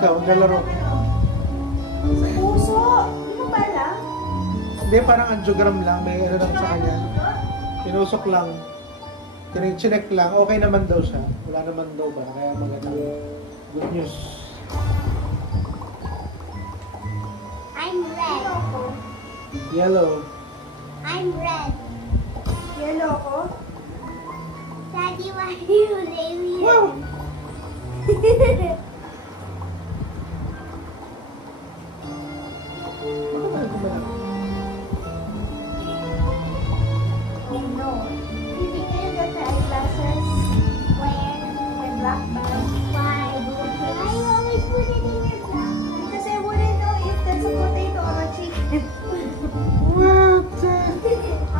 ikaw, naglalaro. Sa puso! Ano ba lang? Hindi, parang angiogram lang. May ano lang sa kanya. Tinusok lang. Chinek lang. Okay naman daw siya. Wala naman daw ba? Kaya maganda. Good news. I'm red. Yellow. I'm red. Yellow ko? Daddy, why do you name me? Wow! Oh no. Hindi kayo got the eyeglasses. Where? My black bag. Why? Why you always put it in your black? Because I wouldn't know if that's a potato or a chicken. What? I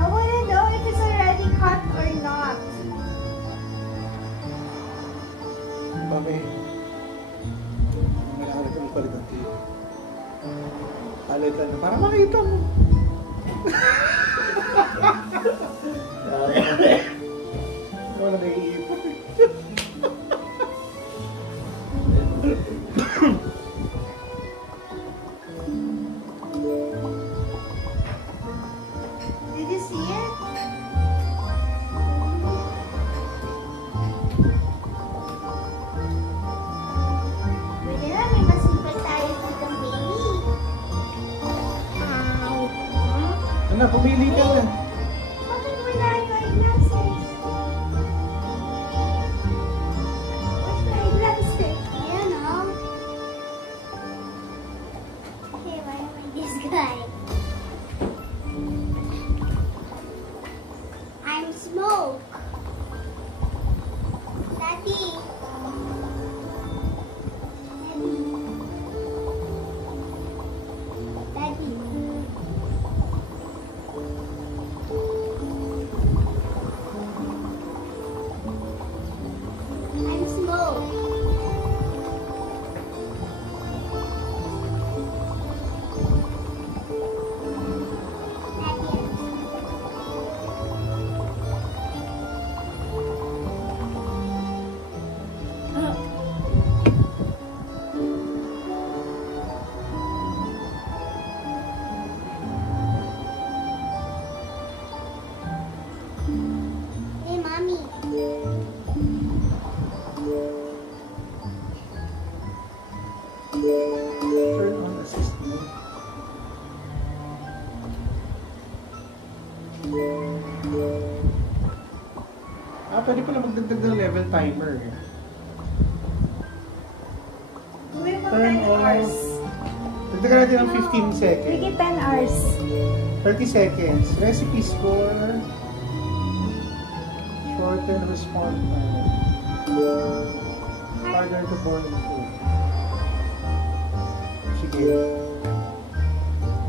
wouldn't know if it's already cut or not. Mami. Malaki na palit ang tape. Palit lang. Para makita mo. Wala nag-iipon. Did you see it? Pwede na, may masipag tayo dito, baby. Ano, pumili ka na. Bakit wala yung eyeglasses? Where's my eyeglasses? You know. Okay, why am I this guy? I'm smoke. Daddy. Daddy. I'm smoke. Daddy. Hey, mommy. Turn on assist mode. Pwede pala magdagdag ng level timer. Wait for Turn 10 on. hours. Dagdagan natin ng 15 seconds. Make it 10 hours. 30 seconds. Recipe score. Shorten response time. Harder to boil food. Sige.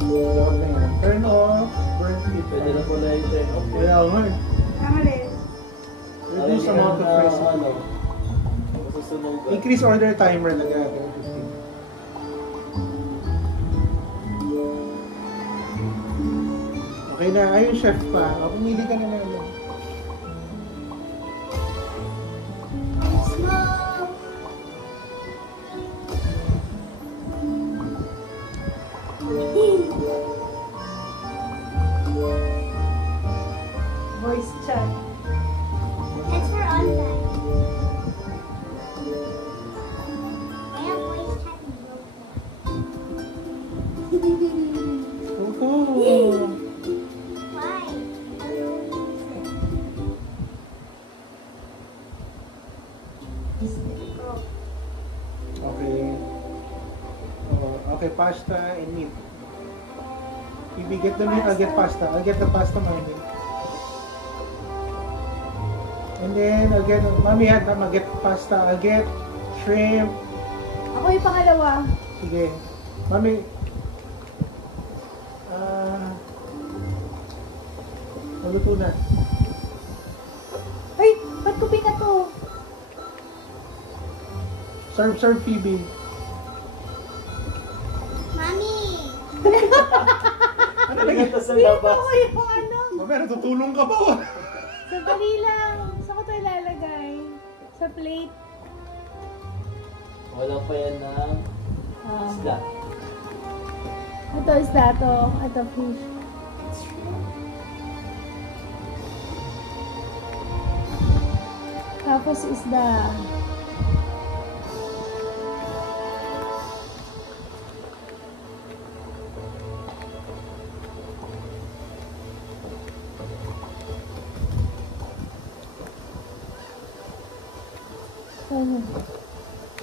Dapat na yan. Turn off. Burn heat. Pwede na po na yung turn off. Kaya nga eh. Tama rin. Reduce amount of recipe. Masusunog. Increase order timer. Lagyan natin ng 15. Okay na. Ayun, chef pa. Pumili ka na naman. Smoke. Voice chat. That's for online. I have voice chat broken. Coco! Why? Okay. Okay, pasta and meat. If we get the meat, I'll get pasta. I'll get the pasta, mommy. And then I'll get, mommy had time, I'll get pasta. I'll get shrimp. Ako yung pangalawa. Sige. Mami. Maluto na. Ay, ba't ko na to? Serve Phoebe. Mommy. Ano Talaga lagi? ito sa Dito labas. ko yung ano. Mami, natutulong ka ba? Sandali lang. Saan ko ito ilalagay? Sa plate. Wala pa yan ng Isda. Ito isda to. Ito fish. Tapos isda. Ano?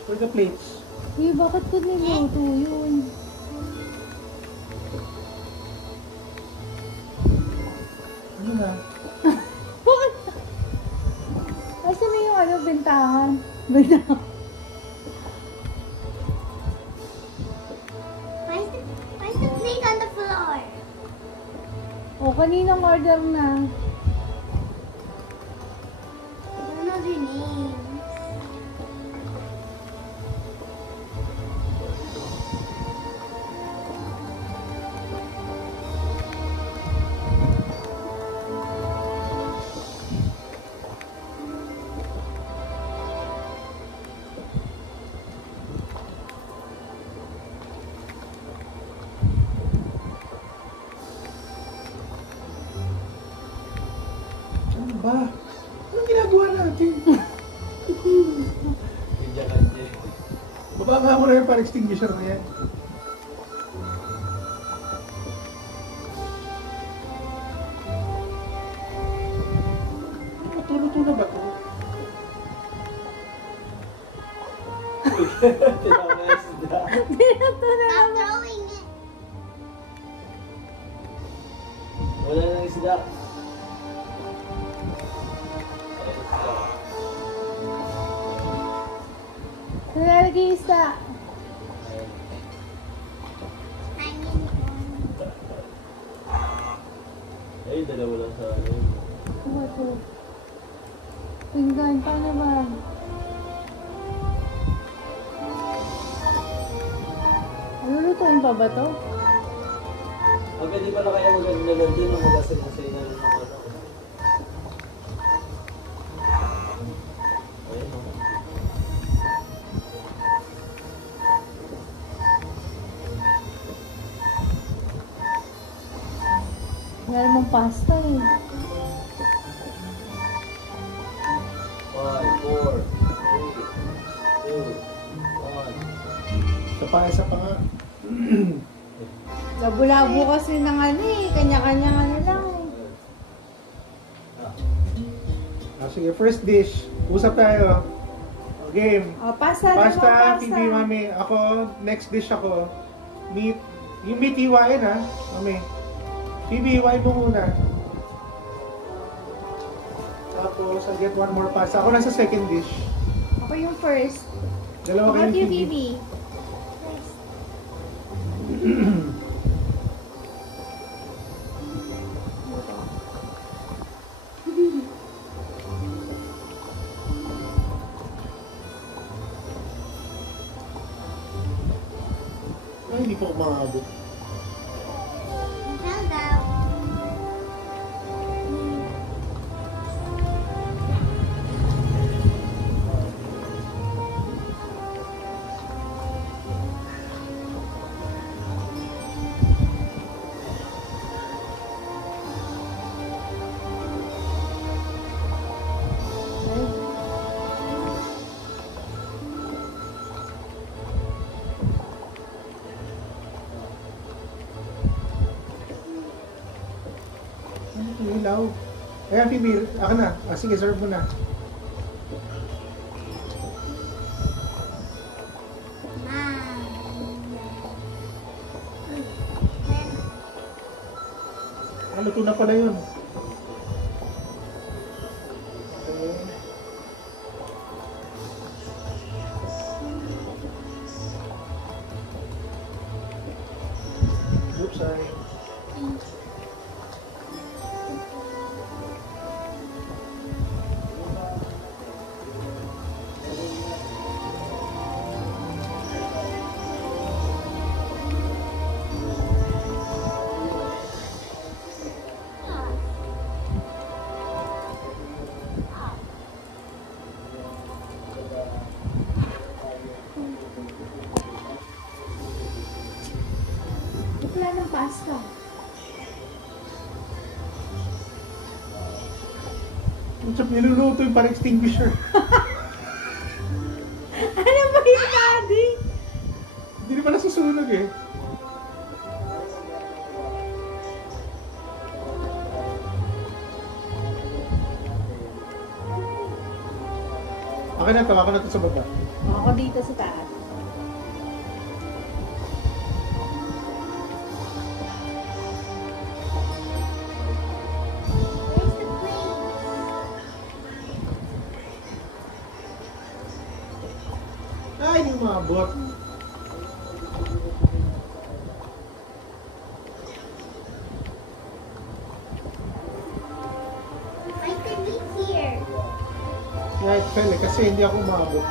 For the plates. Eh, bakit ko niluto yun? Ano na? Bakit? Asa na yung ano, bintahan? Bintahan. Why's the plate on the floor? O, kaninang order na? I don't know their names. Ano ba? Anong ginagawa natin? Kanya-kanya. Baba nga mo na yung pan-extinguisher na yan. Luto-luto na ba ito? Tinama na isda. Dito na Stop naman. throwing it. Wala nang isda. Ayan, isda. Nilalagay yung isda. Ayan. Hanging on. Ay, dalawa lang sa ano. Ano to? Pinggan, paano ba? Lulutuin pa ba to? Pwede pala kaya mag-nalan din ng mag-asay-asay na rin ng ano. Ayan, oh. Wala namang pasta eh. 5, 4, 3, 2, 1. Isa pa nga. Labo-labo kasi ng ano eh. Kanya-kanya ano lang eh. Sige, first dish. Usap tayo. O, game. O, pasta. Pasta, hindi mami. Ako, next dish ako. Meat. Yung meat hiwain ha, mami. Phoebe, hiwain mo muna. Tapos, I'll get one more pasta. Ako nasa second dish. Ako yung first. Dalawa What kayong you, Phoebe. Phoebe? Ay, hindi po ako makakabot. Held out. Ano ito, ilaw? Ayan, Phoebe, ako na. Sige, serve mo na. Luto na pala yun. Okay. Oops, sorry. Chop, niluluto yung parang extinguisher. Ano ba yung daddy? Hindi naman nasusunog eh. Ako na to sa baba. Ako dito sa taas. Where's the plate? Ay, hindi umabot. I can eat here. Yeah, it fell eh, kasi hindi ako umabot.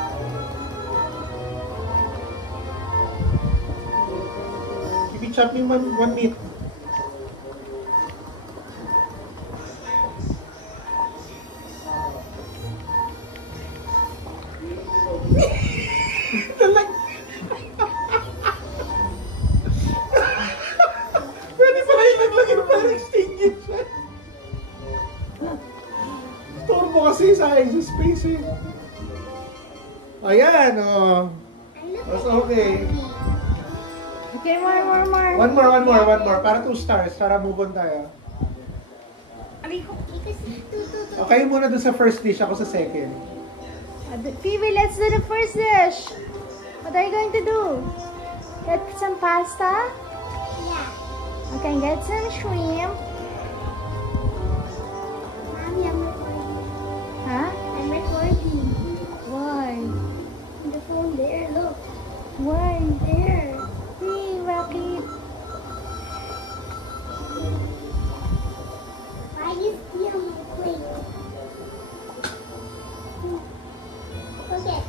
If you chop me one meat. Talag. Pwede pala yung naglagay ng parang extinguisher. Turbo kasi sayang sa space eh. Ayan, oh. That's okay. Okay, more. One more. Para 2 stars. Para move on tayo. Aray ko. Because two. Okay, muna dun sa first dish. Ako sa second. Phoebe, let's do the first dish. What are you going to do? Get some pasta? Yeah. Okay, get some shrimp. Mommy, I'm recording. Huh? I'm recording. Why? On the phone there, look. Why? There. Hey, Rocky. Why you steal my plate? Okay.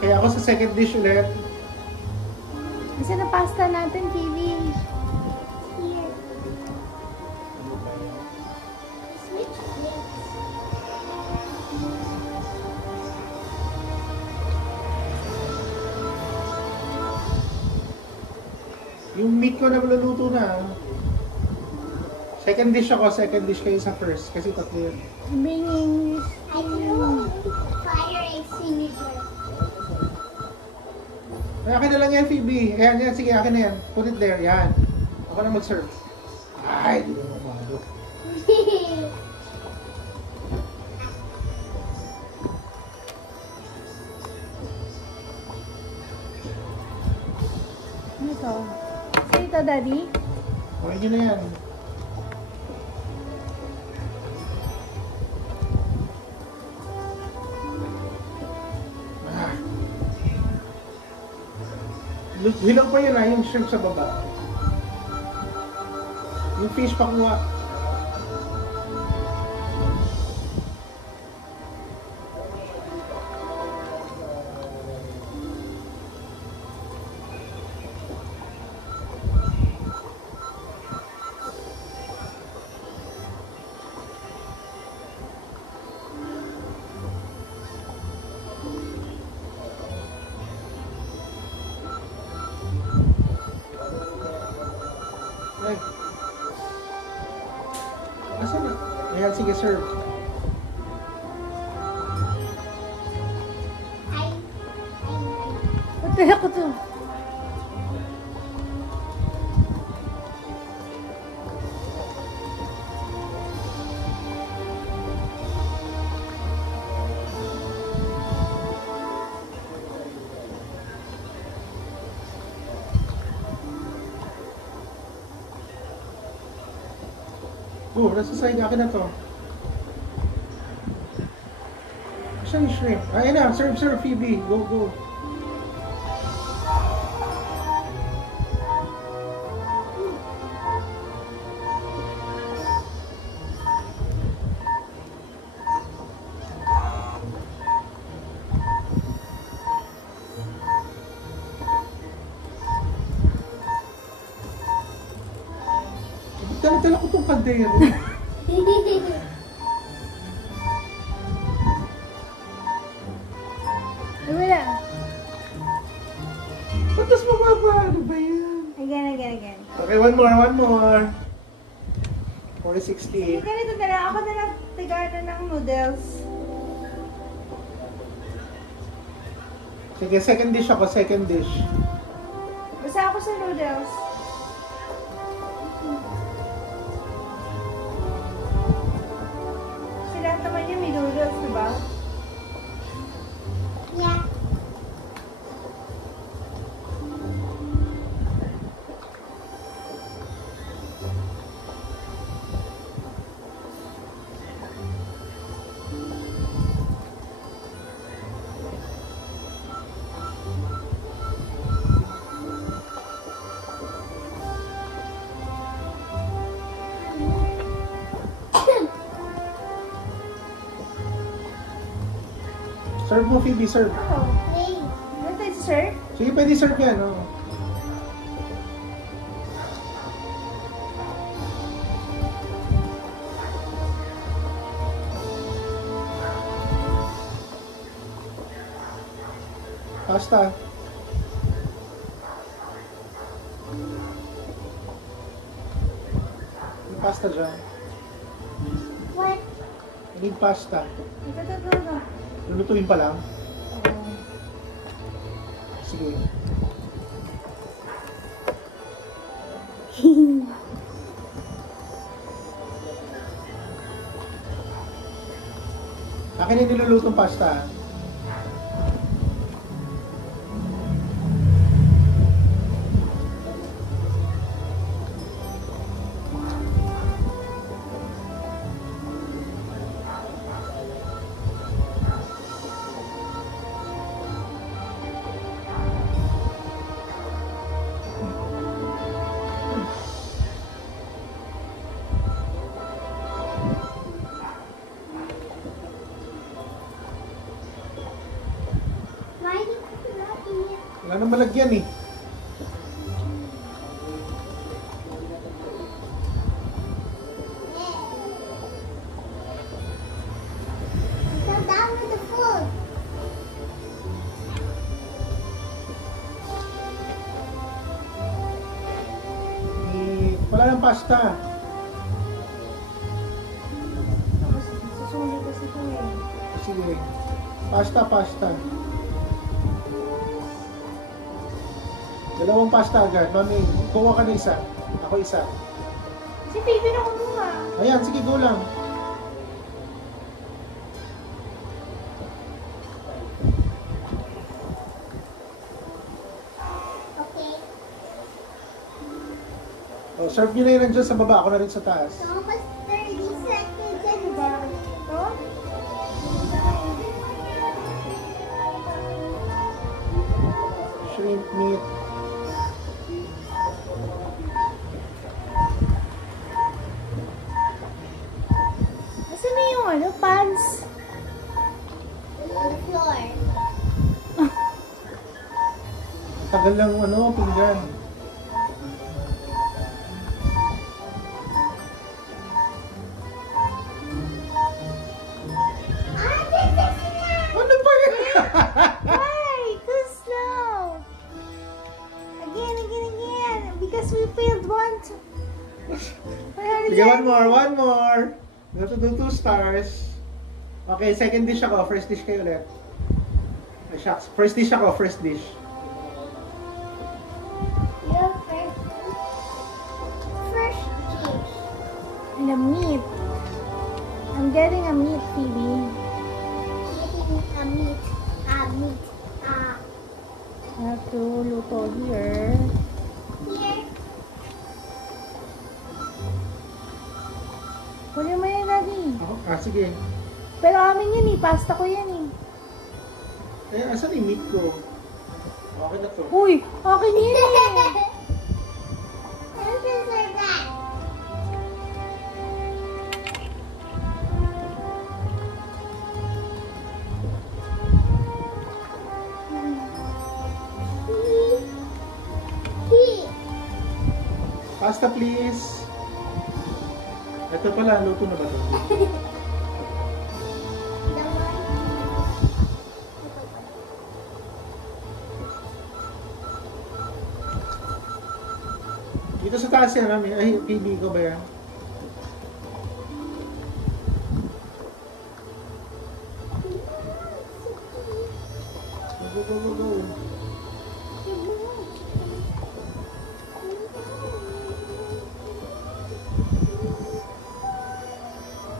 Okay, ako sa second dish ulit. Nasaan na pasta natin, Phoebe? Here. Switch plates. Yung meat ko na maluluto na. Second dish ako, second dish kayo sa first. Kasi tatlo yun. Bringing this. I threw fire extinguisher. Ay, akin na lang yan, Phoebe. Ayan, yan. Sige, akin na yan. Put it there. Yan. Ako na mag-serve. Ay, di ba umabot. Ano to? Say ito, Daddy. Okay nyo na yan. Ah. Hilaw pa yun yung shrimp sa baba. Yung fish pakuha. Ay. Asan na? Ayan, sige, serve. Ba't ako to? Oh, nasa side akin na to. Asan yung shrimp? Ayun na, serve, Phoebe. Go. Dala ko tong kaldero. Ay, wala. one more. Sige, 460. ganito na lang. Ako na lang tigana ng noodles. Sige, second dish ako, second dish. Basta ako sa noodles. Kasi lahat naman yung may noodles, diba? Yeah. Serve mo, Phoebe, serve. Oo. Hey. Ano tayo sa sir? Sige, pwede serve yan, oh. Pasta. May pasta dyan. What? I need pasta. Ito. Lulutuin pa lang. Oo. Sige. Akin yung nilulutong pasta. Why did you not eat? Wala nang malagyan eh. Come down with the food. Wala nang pasta. Susunod kasi ito eh. Sige. Pasta. Dalawang pasta agad. Mami, kuha ka na isa. Ako isa. Si Phoebe na kumuha. Ayan, sige, go lang. Okay. O, serve nyo na yun nandiyan sa baba. Ako na rin sa taas. So almost 30 seconds and Diba? then Ito? Shrimp meat. Nasaan na yung ano, pants? on the floor. Tagal lang pinggan. Ano ba yan? Why? Too slow. Again. Because we failed one. Sige, one more. We have to do 2 stars. Okay, second dish ako. First dish kayo ulit. Ay, shucks. First dish ako, first dish. Your first dish. And a meat. I'm getting a meat, Phoebe. Eating a meat. I have to luto here. Here. Kunin mo yan, Daddy. Ako? Sige. Pero amin yan eh. Pasta ko yan eh. Eh, asan yung meat ko? Okay na to. Uy! Akin yan eh! Who can serve that? He. Pasta, please. Ito pala, luto na ba ito? The one. Dito sa taas yan, Mami. Ay, PB ko ba yan? Go, go, go, go.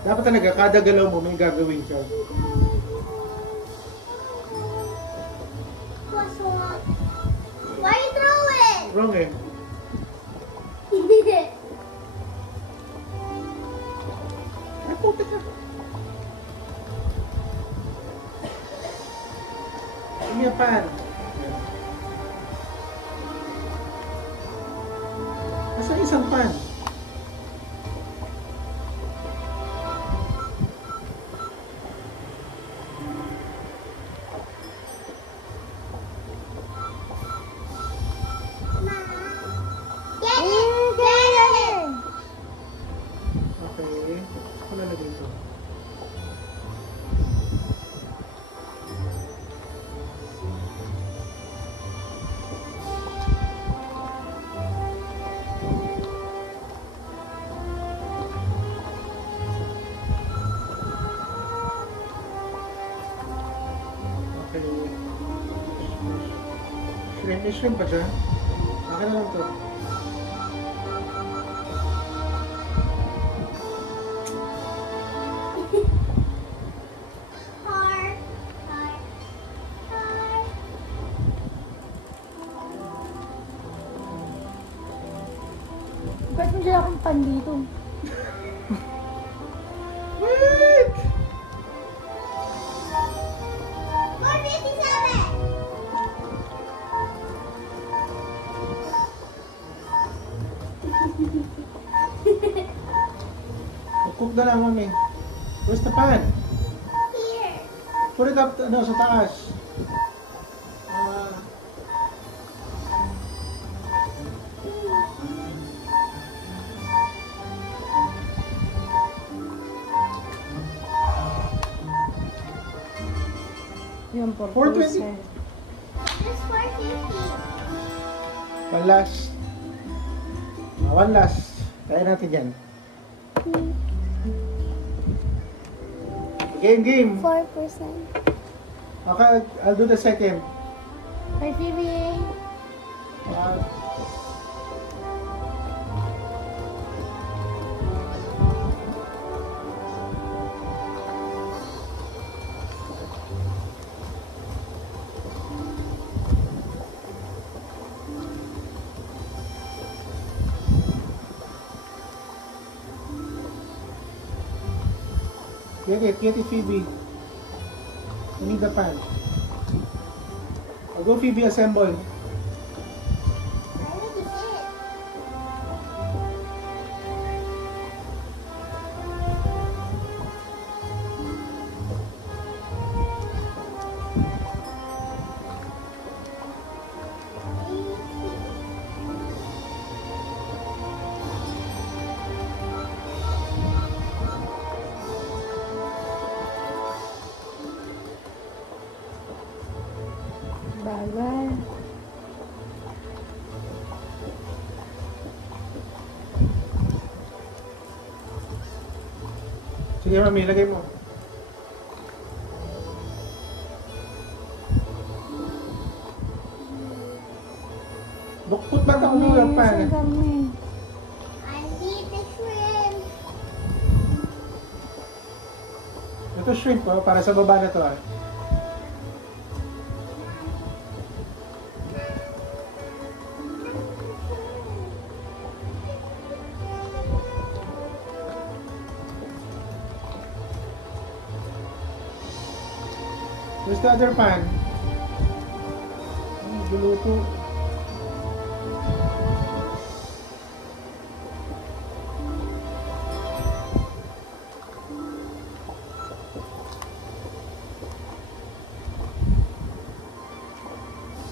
Dapat talaga, kada galaw mo may gagawin ka. What's wrong? Why you throw it? Wrong eh. Ay, puti ka. Give me a pan. Nasa isang pan? Get it! Get it! Okay. Ako lalagay ito. Okay. May shrimp pa dyan? Akin na lang ito. Heart. Heart. Heart. Ba't mo dyan akong pan dito? What? 457! Cook na lang, Mami. Where's the pan? Here. Put it up, ano, sa taas. Ah, Yun, 420. This 450. one last. One last. Kaya natin yan. Game. 4%. Okay, I'll do the second. Hi, Phoebe. Uh, Get it, Phoebe. We need the pan. I'll go, Phoebe, assemble. I already did. Bagal. Sige, Mami, lagay mo. Put back ang noodle pan. Saan kami? I need the shrimp. Ito shrimp, oh, para sa baba na to. Ah. Where's the other pan? Guluto.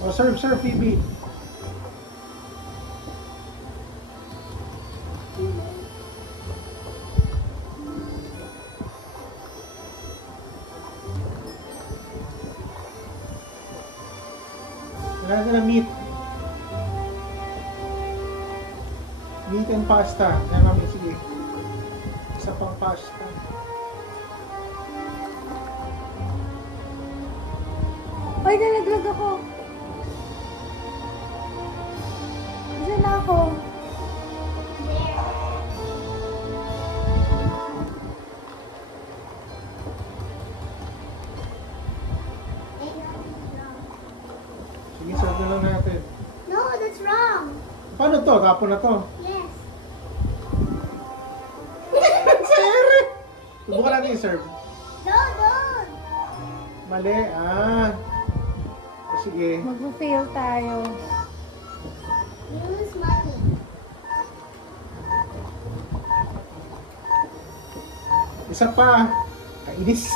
Oh, serve, Phoebe. Wala na meat. Meat and pasta. Yan, mami, sige. Isa pang pasta. Ay, nalaglag ako. Diyan na ako. Sige, serve na lang natin. No, that's wrong. Paano to? Tapon na to. Yes. Subukan natin i-serve. No, don't. Mali. Ah. Sige. Mag-fail tayo. Use money. Isa pa. Kainis.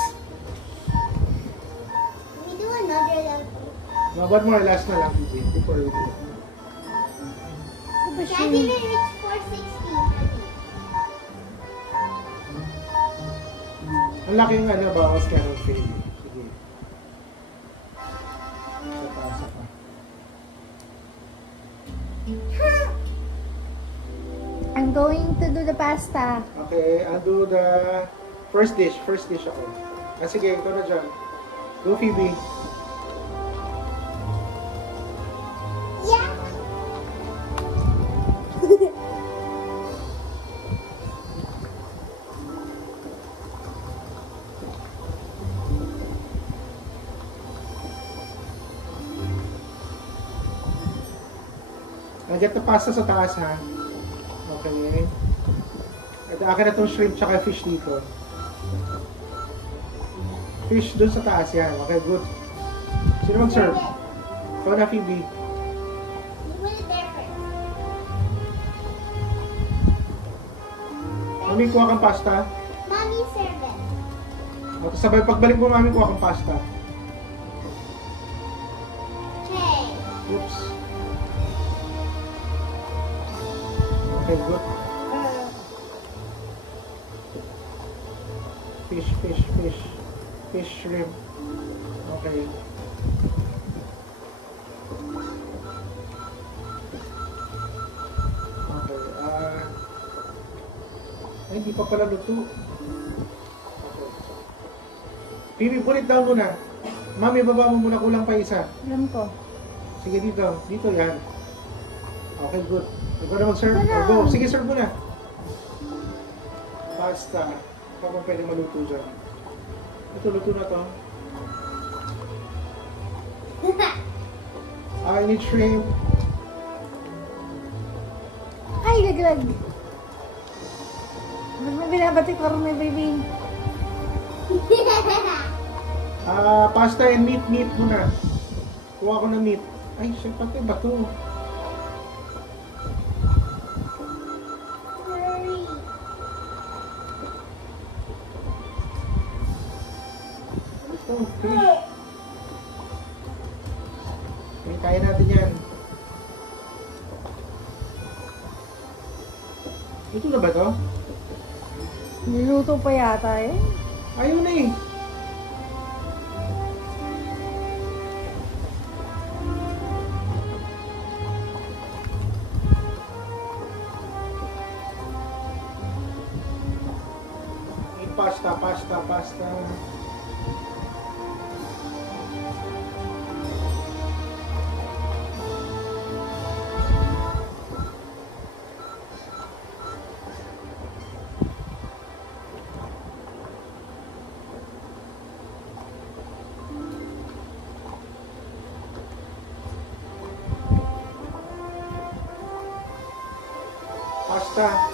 We do another level. One more, last na lang. Before we do. Sa ba Can't siya? even reach 460, honey. Ang laking ano, bawas ka ng fail. Sige. Isa pa, isa pa. I'm going to do the pasta. Okay, I'll do the first dish. First dish ako. Ah, sige, ikaw na dyan. Go, Phoebe. Yeah. Get the pasta sa taas, ha? Okay. At akin na itong shrimp tsaka fish dito. Fish dun sa taas, yan. Okay, good. Sino mag-serve? Ikaw na, Phoebe. You put it there first. Mami, kuha kang pasta. Mommy, serve it. O, tapos sabay, pagbalik mo, mami, kuha kang pasta. Okay. Oops. Okay, good. Fish, fish, fish. Fish, shrimp. Okay. Okay, ay, hindi pa pala luto. Okay. Phoebe, put it down muna. Mami, baba mo muna, kulang pa isa. Alam ko. Sige, dito. Dito, yan. Okay, good. Ikaw na mag-serve. Wala. Go. Sige, serve mo na. Pasta. Pa kung pwede maluto dyan. Ito, luto na to. I need shrimp. Ay, laglag. Ba't mo binabatik ko rin, baby? Pasta and meat. Meat muna. Kuha ko na meat. Ay, shit, pati ba to? Hurry. Ito, fish. Okay, kaya natin yan. Ito na ba to? Niluto pa yata eh. Ayaw na eh. Pasta, pasta, pasta. Pasta.